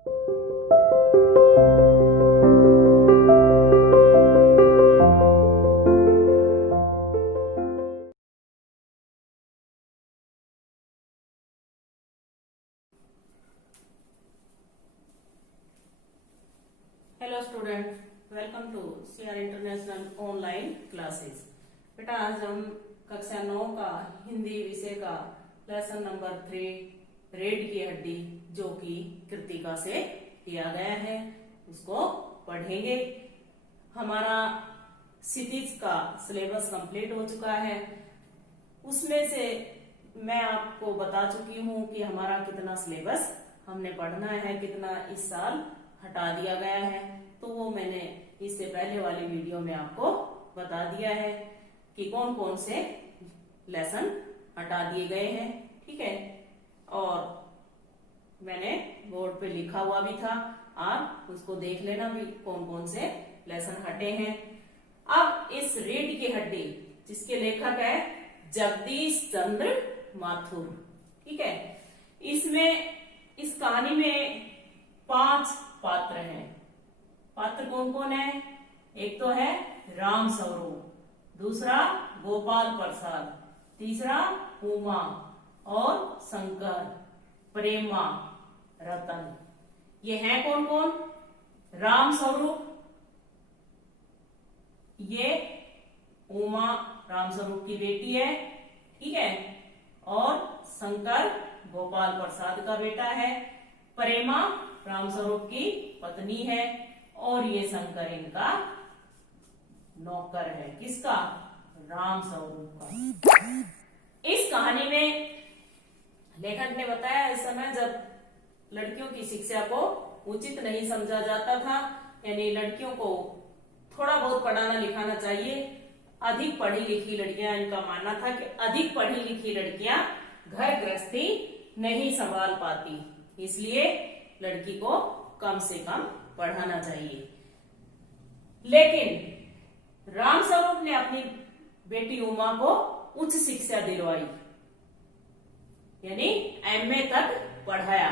Hello student, welcome to CR international online classes. बेटा आज हम कक्षा 9 का हिंदी विषय का लेसन नंबर 3 रीढ़ की हड्डी जो कि कृतिका से किया गया है उसको पढ़ेंगे। हमारा क्षितिज का सिलेबस कंप्लीट हो चुका है। उसमें से मैं आपको बता चुकी हूँ कि हमारा कितना सिलेबस हमने पढ़ना है, कितना इस साल हटा दिया गया है, तो वो मैंने इससे पहले वाली वीडियो में आपको बता दिया है कि कौन कौन से लेसन हटा दिए गए हैं। ठीक है, और मैंने बोर्ड पे लिखा हुआ भी था, आप उसको देख लेना भी कौन कौन से लेसन हटे हैं। अब इस रीढ़ की हड्डी जिसके लेखक है जगदीश चंद्र माथुर, ठीक है, इसमें इस कहानी में 5 पात्र हैं। पात्र कौन कौन है? एक तो है राम स्वरूप, दूसरा गोपाल प्रसाद, तीसरा उमा और शंकर, प्रेमा, रतन। ये हैं कौन कौन? राम स्वरूप, ये उमा राम स्वरूप की बेटी है, ठीक है, और शंकर गोपाल प्रसाद का बेटा है, प्रेमा रामस्वरूप की पत्नी है और ये शंकर इनका नौकर है। किसका? रामस्वरूप का। इस कहानी में लेखक ने बताया इस समय जब लड़कियों की शिक्षा को उचित नहीं समझा जाता था, यानी लड़कियों को थोड़ा बहुत पढ़ाना लिखाना चाहिए। अधिक पढ़ी लिखी लड़कियां, इनका मानना था कि अधिक पढ़ी लिखी लड़कियां घर गृहस्थी नहीं संभाल पाती, इसलिए लड़की को कम से कम पढ़ाना चाहिए। लेकिन रामस्वरूप ने अपनी बेटी उमा को उच्च शिक्षा दिलवाई, यानी एमए तक पढ़ाया।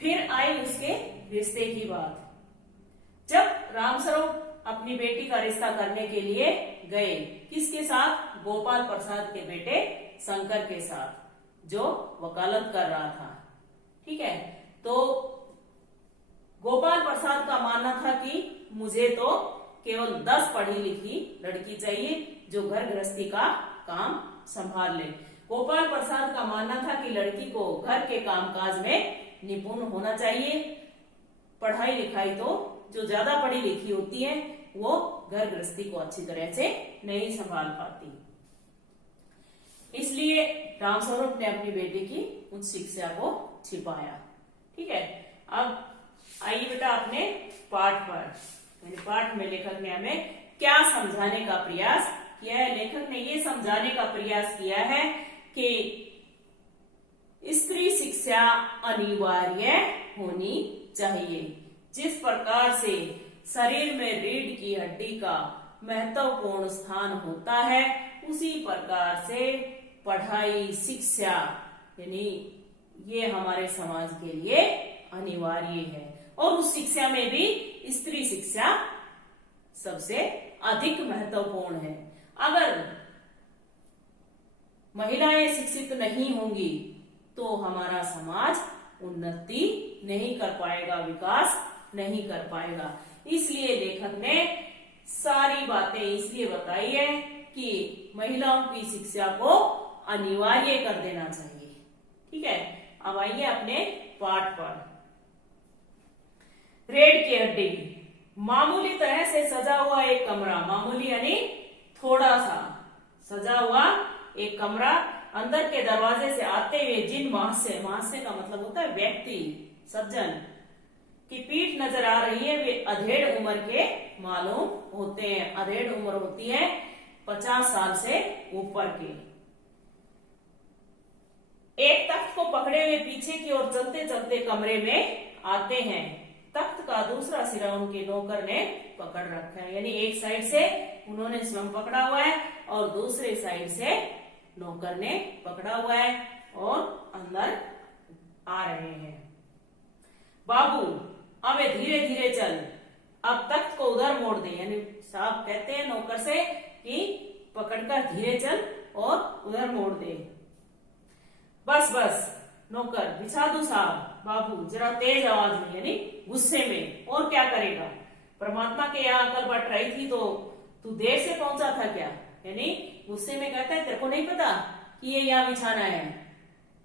फिर आई उसके रिश्ते की बात। जब रामस्वरूप अपनी बेटी का रिश्ता करने के लिए गए, किसके साथ? गोपाल प्रसाद के बेटे शंकर के साथ, जो वकालत कर रहा था, ठीक है। तो गोपाल प्रसाद का मानना था कि मुझे तो केवल 10 पढ़ी लिखी लड़की चाहिए जो घर गृहस्थी का काम संभाल ले। गोपाल प्रसाद का मानना था कि लड़की को घर के कामकाज में निपुण होना चाहिए। पढ़ाई लिखाई तो जो ज्यादा पढ़ी लिखी होती है वो घर गृहस्थी को अच्छी तरह से नहीं संभाल पाती, इसलिए रामस्वरूप ने अपनी बेटी की उच्च शिक्षा को छिपाया। ठीक है, अब आइए बेटा अपने पाठ पर। यानी पाठ में लेखक ने हमें क्या समझाने का प्रयास किया है? लेखक ने ये समझाने का प्रयास किया है कि स्त्री शिक्षा अनिवार्य होनी चाहिए। जिस प्रकार से शरीर में रीढ़ की हड्डी का महत्वपूर्ण स्थान होता है, उसी प्रकार से पढ़ाई शिक्षा यानी ये हमारे समाज के लिए अनिवार्य है। और उस शिक्षा में भी स्त्री शिक्षा सबसे अधिक महत्वपूर्ण है। अगर महिलाएं शिक्षित नहीं होंगी तो हमारा समाज उन्नति नहीं कर पाएगा, विकास नहीं कर पाएगा। इसलिए लेखक ने सारी बातें इसलिए बताई है कि महिलाओं की शिक्षा को अनिवार्य कर देना चाहिए। ठीक है, अब आइए अपने पाठ पर। रीढ़ की हड्डी, मामूली तरह से सजा हुआ एक कमरा, मामूली यानी थोड़ा सा सजा हुआ एक कमरा, अंदर के दरवाजे से आते हुए जिन महाशय, महाशय का मतलब होता है व्यक्ति, सज्जन की पीठ नजर आ रही है, वे अधेड़ उम्र के मालूम होते हैं। अधेड़ उम्र होती है 50 साल से ऊपर के। एक तख्त को पकड़े हुए पीछे की ओर चलते चलते कमरे में आते हैं। तख्त का दूसरा सिरा उनके नौकर ने पकड़ रखा है, यानी एक साइड से उन्होंने स्वयं पकड़ा हुआ है और दूसरे साइड से नौकर ने पकड़ा हुआ है और अंदर आ रहे हैं। बाबू अबे धीरे धीरे चल, अब तख्त को उधर मोड़ दे। यानी साहब कहते हैं नौकर से कि पकड़कर धीरे चल और उधर मोड़ दे। बस बस नौकर, बिछा दू साहब। बाबू जरा तेज आवाज में, यानी गुस्से में। और क्या करेगा, परमात्मा के यहाँ अकल बट रही थी तो तू देर से पहुंचा था क्या? यानी गुस्से में कहता है तेरे को नहीं पता कि ये यहाँ बिछाना है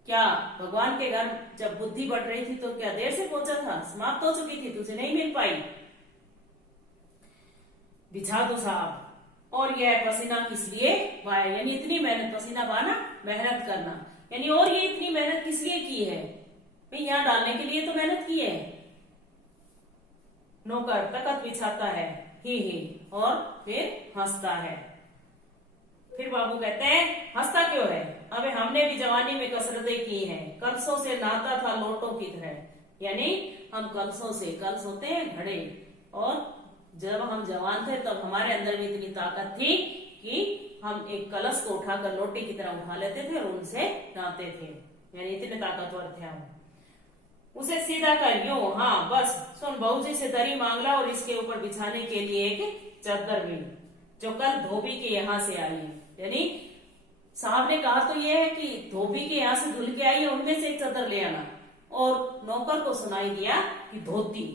क्या? भगवान के घर जब बुद्धि बढ़ रही थी तो क्या देर से पहुंचा था? समाप्त हो चुकी थी, तुझे नहीं मिल पाई। बिछा दो साहब। और यह पसीना किस लिए बहाया? यानी इतनी मेहनत, पसीना बहाना मेहनत करना, यानी और ये इतनी मेहनत किस लिए की है? भाई यहाँ डालने के लिए तो मेहनत की है। नौकर तख्त बिछाता है, ही और फिर हंसता है। फिर बाबू कहते हैं हंसता क्यों है? अबे हमने भी जवानी में कसरतें की हैं, कलशों से नहाता था लोटों की तरह। यानी हम कलशों से, कलश होते हैं घड़े, और जब हम जवान थे तब हमारे अंदर भी इतनी ताकत थी कि हम एक कलश को उठाकर लोटे की तरह उठा लेते थे और उनसे नहाते थे। यानी इतने ताकतवर थे हम। उसे सीधा कर यूं, हाँ बस सुन, बहूजी से दरी मांग ला और इसके ऊपर बिछाने के लिए एक चादर भी, जो कल धोबी के यहाँ से आई है। यानी साहब ने कहा तो ये है कि धोबी के यहाँ से धुल के आई है, उनमें से एक चादर ले आना। और नौकर को सुनाई दिया कि धोती।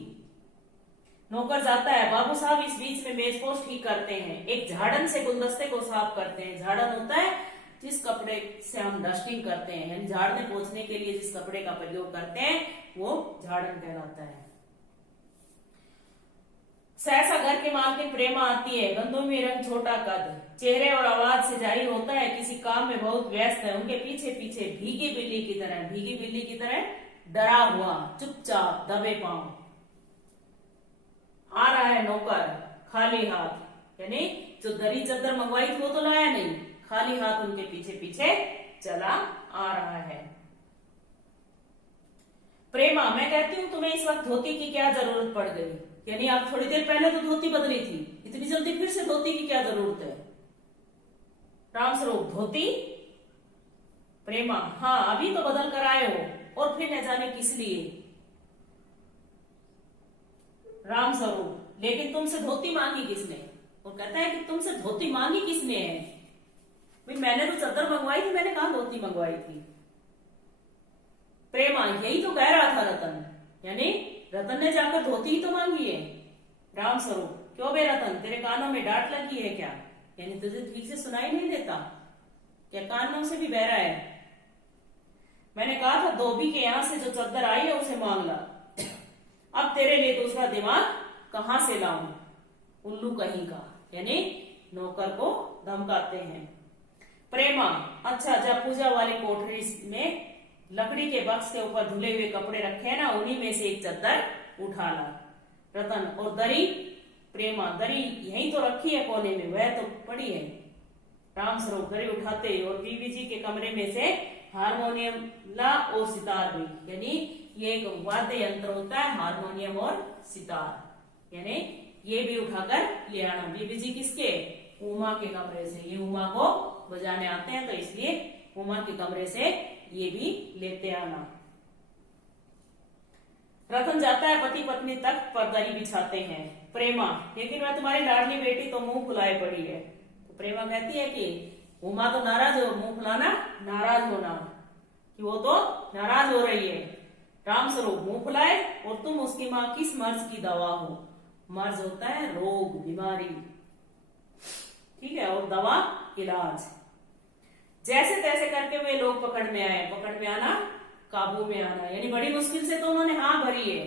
नौकर जाता है, बाबू साहब इस बीच में मेजपोश ठीक करते हैं, एक झाड़न से गुलदस्ते को साफ करते हैं। झाड़न होता है जिस कपड़े से हम डस्टिंग करते हैं, यानी झाड़ने पोंछने के लिए जिस कपड़े का प्रयोग करते हैं वो झाड़न कहलाता है। सहसा घर के मालकिन प्रेमा आती है, गंदों में रंग छोटा कद, चेहरे और आवाज से जाहिर होता है किसी काम में बहुत व्यस्त है। उनके पीछे पीछे भीगी बिल्ली की तरह डरा हुआ चुपचाप दबे पांव आ रहा है नौकर खाली हाथ। यानी जो दरी चादर मंगवाई थी वो तो लाया नहीं, खाली हाथ उनके पीछे पीछे चला आ रहा है। प्रेमा, मैं कहती हूँ तुम्हें इस वक्त धोती की क्या जरूरत पड़ गई? यानी आप थोड़ी देर पहले तो धोती बदली थी, इतनी जल्दी फिर से धोती की क्या जरूरत है? राम स्वरूप, धोती? प्रेमा, हाँ अभी तो बदल कर आए हो, और फिर न जाने किस लिए। राम स्वरूप, लेकिन तुमसे धोती मांगी किसने? वो कहता है कि तुमसे धोती मांगी किसने है? भाई मैंने तो चादर मंगवाई थी, मैंने कहा धोती मंगवाई थी। प्रेमा, यही तो कह रहा था रतन, यानी रतन ने जाकर धोती ही तो मांगी है। राम स्वरूप, क्यों बे रतन, तेरे कानों में डांट लगी है क्या? यानी तुझे ठीक से सुनाई नहीं देता क्या? कानों से भी बहरा है? मैंने कहा था धोबी के यहाँ से जो चादर आई है उसे मांग ला। अब तेरे लिए दूसरा दिमाग कहां से लाऊं? उल्लू कहीं का। यानी नौकर को धमकाते हैं। प्रेमा, अच्छा जब पूजा वाली कोठरी में लकड़ी के बक्स के ऊपर धुले हुए कपड़े रखे हैं ना, उन्हीं में से एक चादर उठा ला। रतन, और दरी? प्रेमा, दरी यहीं तो रखी है कोने में, वह तो पड़ी है। राम स्वरूप, दरी उठाते और बीबी जी के कमरे में से हारमोनियम ला और सितार भी। यानी ये एक वाद्य यंत्र होता है, हारमोनियम और सितार, यानी ये भी उठाकर ले आना। बीबी जी किसके? उमा के कमरे से। ये उमा को बजाने आते हैं तो इसलिए उमा के कमरे से ये भी लेते आना। रतन जाता है, पति पत्नी तख्त पर दरी बिछाते हैं। प्रेमा, लेकिन मैं तुम्हारी लाडली बेटी तो मुंह फुलाए पड़ी है। तो प्रेमा कहती है कि उमा तो नाराज हो, मुंह फुलाना नाराज होना, कि वो तो नाराज हो रही है। राम स्वरूप, मुंह फुलाए, और तुम उसकी माँ किस मर्ज की दवा हो? मर्ज होता है रोग, बीमारी, ठीक है, और दवा इलाज। जैसे तैसे करके वे लोग पकड़ में आए। पकड़ में आना, काबू में आना, यानी बड़ी मुश्किल से तो उन्होंने हाँ भरी है,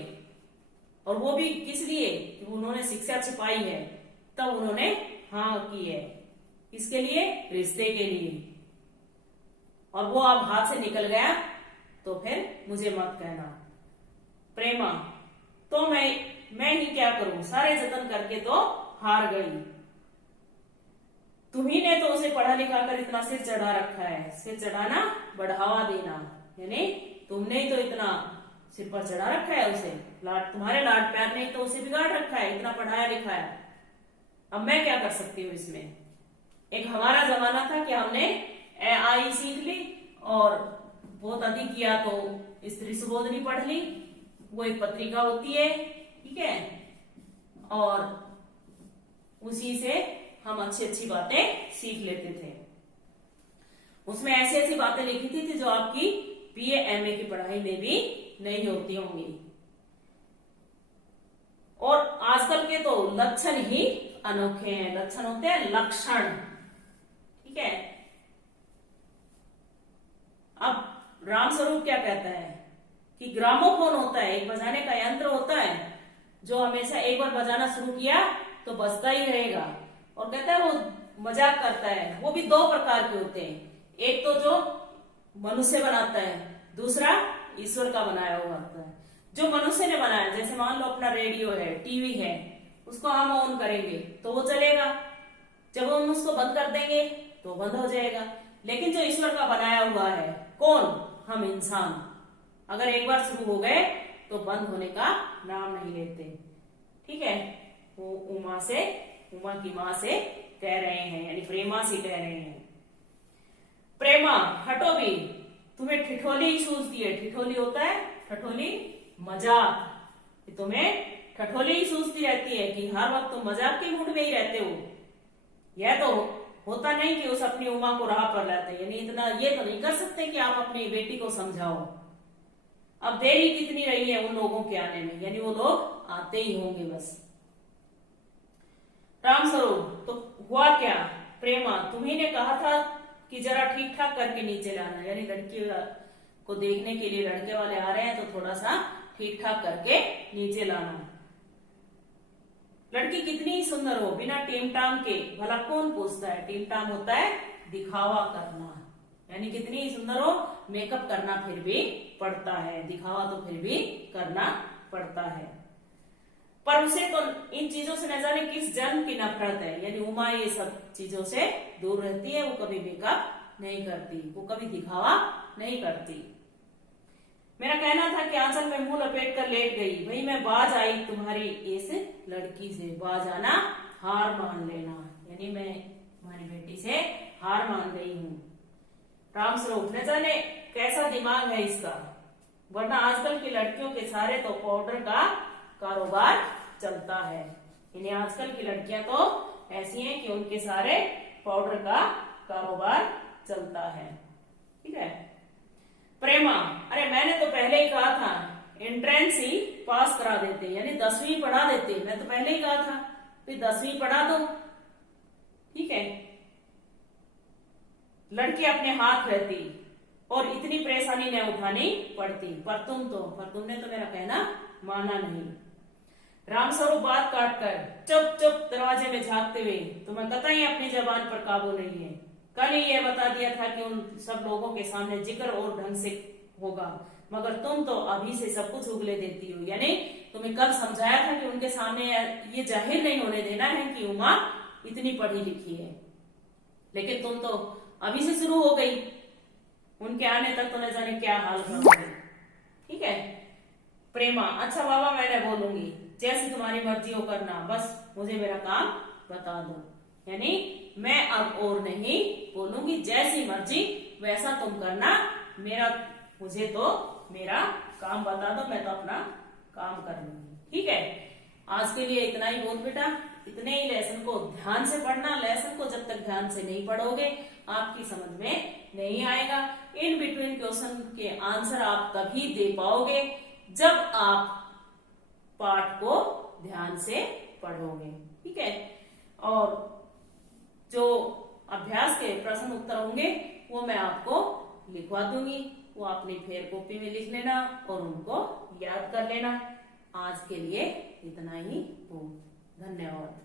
और वो भी किस लिए? कि उन्होंने शिक्षा छिपाई है, तब उन्होंने हाँ की है। किसके लिए? रिश्ते के लिए। और वो अब हाथ से निकल गया तो फिर मुझे मत कहना। प्रेमा, तो मैं ही क्या करूं, सारे जतन करके तो हार गई। तुम्ही ने तो उसे पढ़ा लिखा कर इतना सिर चढ़ा रखा है। सिर चढ़ाना, बढ़ावा देना, यानी तुमने ही तो इतना सिर पर चढ़ा रखा है उसे। तुम्हारे लाड प्यार ने तो उसे बिगाड़ रखा है, इतना पढ़ाया लिखाया। अब मैं क्या कर सकती हूँ इसमें? एक हमारा जमाना था कि हमने ए आई सीख ली और बहुत अधिक किया तो स्त्री सुबोधनी पढ़ ली, वो एक पत्रिका होती है, ठीक है, और उसी से हम अच्छी अच्छी बातें सीख लेते थे। उसमें ऐसी ऐसी बातें लिखी थी जो आपकी बीए एमए की पढ़ाई में भी नहीं होती होंगी। और आजकल के तो लक्षण ही अनोखे हैं, लक्षण होते हैं लक्षण, ठीक है। अब रामस्वरूप क्या कहता है कि ग्रामोफोन होता है, एक बजाने का यंत्र होता है जो हमेशा एक बार बजाना शुरू किया तो बजता ही रहेगा। और कहता है वो मजाक करता है। वो भी दो प्रकार के होते हैं, एक तो जो मनुष्य बनाता है, दूसरा ईश्वर का बनाया हुआ होता है। जो मनुष्य ने बनाया, जैसे मान लो अपना रेडियो है, टीवी है, उसको हम ऑन करेंगे तो वो चलेगा, जब हम उसको बंद कर देंगे तो बंद हो जाएगा। लेकिन जो ईश्वर का बनाया हुआ है, कौन? हम इंसान, अगर एक बार शुरू हो गए तो बंद होने का नाम नहीं लेते, ठीक है। वो उमा की माँ से कह रहे हैं, यानी प्रेमा से कह रहे हैं, प्रेमा हटो भी, तुम्हें ठिठोली ही सूझती है। ठिठोली होता है, ठठोली मजाक, तुम्हें ठठोली ही सूझती रहती है कि हर वक्त तुम मजाक के मूड में ही रहते हो। यह तो होता नहीं कि उस अपनी उमा को राह पर लाते, यानी इतना ये तो नहीं कर सकते कि आप अपनी बेटी को समझाओ। अब देरी कितनी रही है उन लोगों के आने में, यानी वो लोग आते ही होंगे बस। रामस्वरूप तो हुआ क्या? प्रेमा तुम्ही ने कहा था कि जरा ठीक ठाक करके नीचे लाना, यानी लड़की को देखने के लिए लड़के वाले आ रहे हैं तो थोड़ा सा ठीक ठाक करके नीचे लाना। लड़की कितनी ही सुंदर हो बिना टीम टाम के, भला कौन पूछता है? टीम टाम होता है दिखावा करना, यानी कितनी ही सुंदर हो, मेकअप करना फिर भी पड़ता है, दिखावा तो फिर भी करना पड़ता है। पर उसे तो इन चीजों से न जाने किस जन्म की नफरत है, यानी उमा ये सब चीजों से दूर रहती है, वो कभी मेकअप नहीं करती, वो कभी दिखावा नहीं करती। मेरा कहना था कि आंचल में मुंह लपेट कर लेट गई, भाई मैं बाज आई तुम्हारी इस लड़की से, बाज आना हार मान लेना, यानी मैं तुम्हारी बेटी से हार मान गई हूँ। रामस्वरूप न जाने कैसा दिमाग है इसका, वरना आजकल की लड़कियों के सारे तो पाउडर का कारोबार चलता है। इन्हें आजकल की लड़कियां तो ऐसी हैं कि उनके सारे पाउडर का कारोबार चलता है, ठीक है। प्रेमा अरे मैंने तो पहले ही कहा था एंट्रेंस ही पास करा देते, यानी 10वीं पढ़ा देते, मैं तो पहले ही कहा था फिर 10वीं पढ़ा दो, ठीक है। लड़की अपने हाथ रहती और इतनी परेशानी न उठानी पड़ती, पर तुमने तो मेरा कहना माना नहीं। रामस्वरूप बात काट कर चुप चुप दरवाजे में झांकते हुए, तुम्हें कतई अपनी जबान पर काबू नहीं है। कल ही यह बता दिया था कि उन सब लोगों के सामने जिक्र और ढंग से होगा, मगर तुम तो अभी से सब कुछ उगले देती हो। यानी तुम्हें कल समझाया था कि उनके सामने ये जाहिर नहीं होने देना है कि उमा इतनी पढ़ी लिखी है, लेकिन तुम तो अभी से शुरू हो गई, उनके आने तक तो न जाने क्या हाल करोगे, ठीक है। प्रेमा अच्छा बाबा मैं बोलूंगी, जैसी तुम्हारी मर्जी हो करना, बस मुझे मेरा काम बता दो, यानी मैं अब और नहीं बोलूंगी, जैसी मर्जी वैसा तुम करना, मुझे तो मेरा काम बता दो, मैं तो अपना काम कर लूंगी, ठीक है। आज के लिए इतना ही बहुत बेटा, इतने ही लेसन को ध्यान से पढ़ना। लेसन को जब तक ध्यान से नहीं पढ़ोगे आपकी समझ में नहीं आएगा। इन बिटवीन क्वेश्चन के आंसर आप तभी दे पाओगे जब आप पाठ को ध्यान से पढ़ोगे, ठीक है। और जो अभ्यास के प्रश्न उत्तर होंगे वो मैं आपको लिखवा दूंगी, वो अपनी फेयर कॉपी में लिख लेना और उनको याद कर लेना। आज के लिए इतना ही, धन्यवाद।